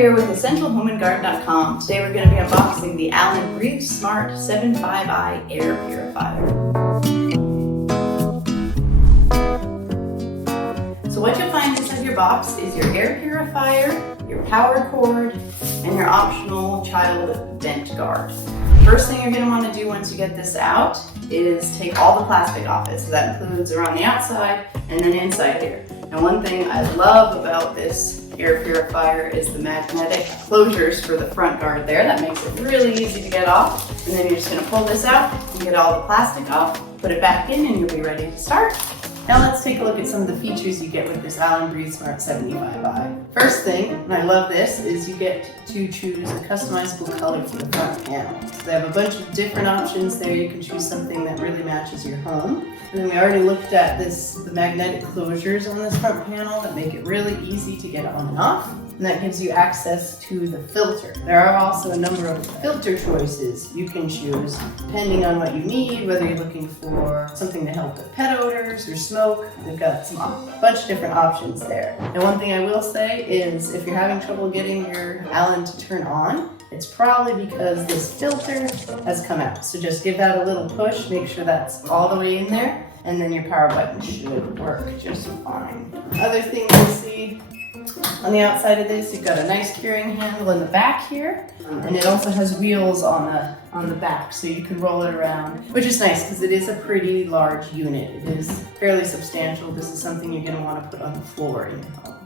here with EssentialHomeandGarden.com. Today we're going to be unboxing the Alen Breathesmart 75i Air Purifier. So what you'll find inside your box is your air purifier, your power cord, and your optional child vent guard. First thing you're going to want to do once you get this out is take all the plastic off it. So that includes around the outside and then inside here. And one thing I love about this air purifier is the magnetic closures for the front guard there. That makes it really easy to get off. And then you're just going to pull this out and get all the plastic off, put it back in, and you'll be ready to start. Now let's take a look at some of the features you get with this Alen Breathesmart 75i. First thing, and I love this, is you get to choose a customizable color for the front panel. So they have a bunch of different options there. You can choose something that really matches your home. And then we already looked at the magnetic closures on this front panel that make it really easy to get on and off. And that gives you access to the filter. There are also a number of filter choices you can choose depending on what you need, whether you're looking for something to help with pet odors or smoke. They've got a bunch of different options there. And one thing I will say is if you're having trouble getting your Alen to turn on, it's probably because this filter has come out. So just give that a little push, make sure that's all the way in there, and then your power button should work just fine. Other thing you'll see on the outside of this, you've got a nice carrying handle in the back here, and it also has wheels on the back, so you can roll it around, which is nice because it is a pretty large unit. It is fairly substantial. This is something you're going to want to put on the floor in your home.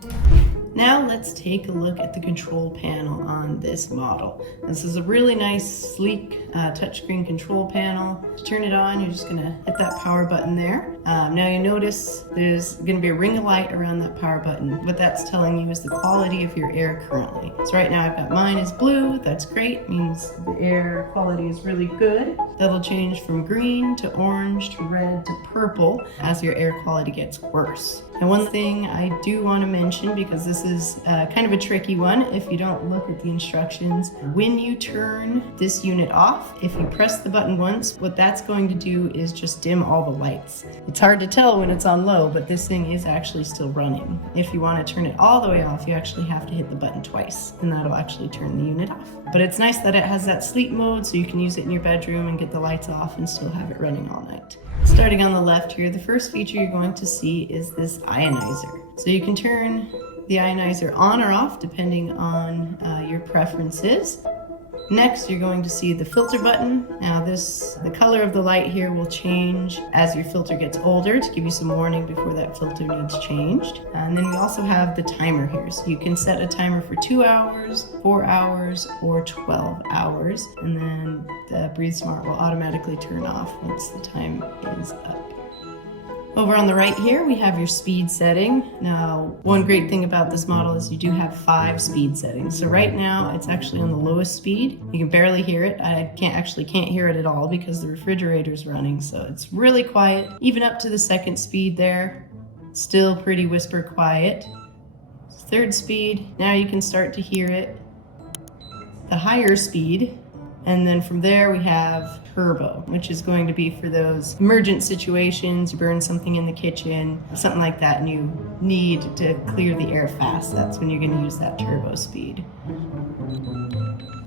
Now let's take a look at the control panel on this model. This is a really nice, sleek touchscreen control panel. To turn it on, you're just gonna hit that power button there. Now you notice there's gonna be a ring of light around that power button. What that's telling you is the quality of your air currently. So right now I've got mine is blue, that's great, means the air quality is really good. That'll change from green to orange to red to purple as your air quality gets worse. And one thing I do want to mention, because this is kind of a tricky one if you don't look at the instructions, when you turn this unit off, if you press the button once, what that's going to do is just dim all the lights. It's hard to tell when it's on low, but this thing is actually still running. If you want to turn it all the way off, you actually have to hit the button twice, and that'll actually turn the unit off. But it's nice that it has that sleep mode, so you can use it in your bedroom and get the lights off and still have it running all night. Starting on the left here, the first feature you're going to see is this ionizer. So you can turn the ionizer on or off depending on your preferences. Next, you're going to see the filter button. Now the color of the light here will change as your filter gets older to give you some warning before that filter needs changed. And then we also have the timer here. So you can set a timer for 2 hours, 4 hours, or 12 hours. And then the Breathesmart will automatically turn off once the time is up. Over on the right here, we have your speed setting. Now, one great thing about this model is you do have 5 speed settings. So right now, it's actually on the lowest speed. You can barely hear it. I can't hear it at all because the refrigerator's running, so it's really quiet. Even up to the 2nd speed there, still pretty whisper quiet. 3rd speed, now you can start to hear it. The higher speed, and then from there we have turbo, which is going to be for those emergent situations. You burn something in the kitchen, something like that, and you need to clear the air fast. That's when you're going to use that turbo speed.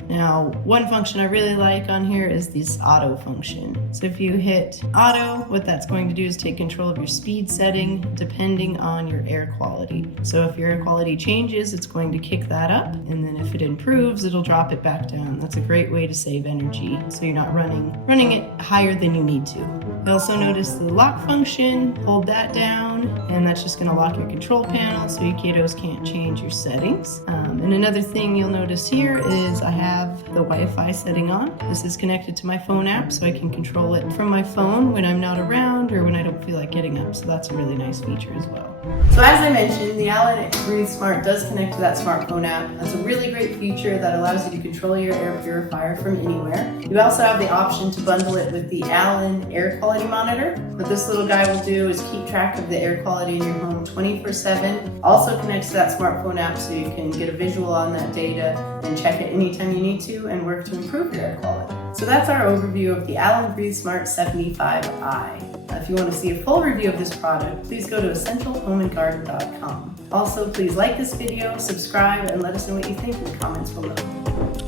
Now, one function I really like on here is this auto function. So if you hit auto, what that's going to do is take control of your speed setting depending on your air quality. So if your air quality changes, it's going to kick that up, and then if it improves, it'll drop it back down. That's a great way to save energy, so you're not running it higher than you need to. You also notice the lock function, hold that down, and that's just going to lock your control panel so your kiddos can't change your settings. And another thing you'll notice here is I have the Wi-Fi setting on. This is connected to my phone app, so I can control it from my phone when I'm not around or when I don't feel like getting up, so that's a really nice feature as well. So as I mentioned, the Alen Breathesmart does connect to that smartphone app. That's a really great feature that allows you to control your air purifier from anywhere. You also have the option to bundle it with the Alen air quality monitor. What this little guy will do is keep track of the air quality in your home 24/7. Also connects to that smartphone app so you can get a visual on that data and check it anytime you need to and work to improve your air quality. So that's our overview of the Alen Breathesmart 75i. If you want to see a full review of this product, please go to EssentialHomeandGarden.com. Also, please like this video, subscribe, and let us know what you think in the comments below.